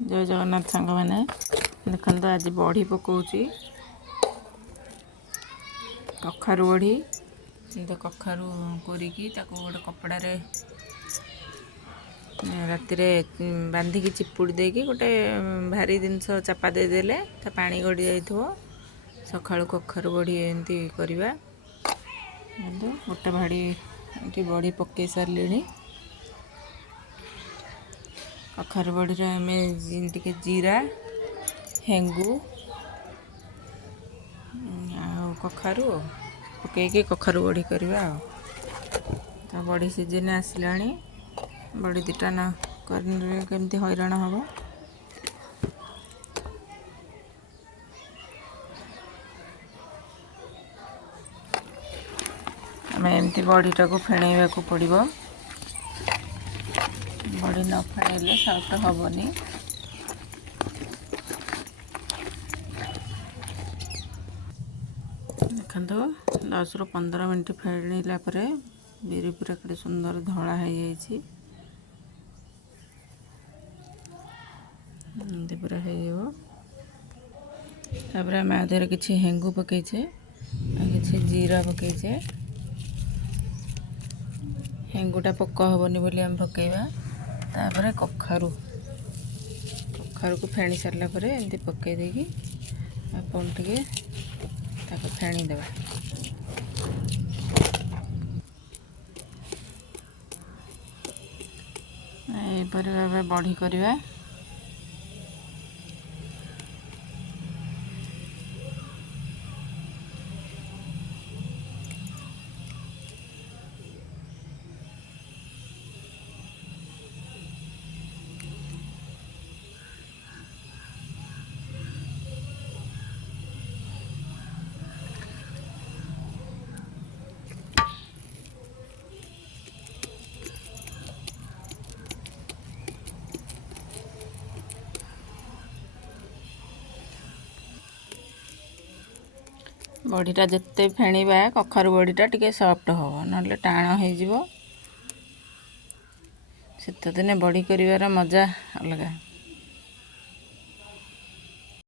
जय जगन्नाथ सांग मैंने देखो आज बड़ी पकाऊँगी कखारू बड़ी कखारू कोरिकी गोटे कपड़ा राति बांधिकी चिपुड़ी देकी गोटे भारी जिनस चापा देदेले पानी गड़ी जाइए सकाळु कखारू बड़ी एमती करवा गोटे भाड़ी बड़ी पकई सारे कखारू बड़ी आम टे जीरा हेंगू कखारू पकईकी कखारू बड़ी करवा तो बड़ी सीजन आसला बड़ी दुटा न केमती हैरान हम आम एमती बड़ीटा को फेणैवा को पड़ो बड़ी न फेणैले सॉफ्ट हेनी देखो 10 ରୁ 15 मिनट फेणैला बिरी पूरा कड़े सुंदर धला हो पूरा होपर आम आधे किसी हेंगू पकईचे किसी जीरा पकईचे हेंगूटा पक हेनी बोली आम पकईवा तापर कखारू को फेणी सारा एमती पकई देकी अपन टे फेणी देवा भाव बड़ी करवा बड़ीटा जिते फेणीबा कखारू बड़ीटा टिके सॉफ्ट हो ना टाण हो शीत दिने बड़ी कर मजा अलग।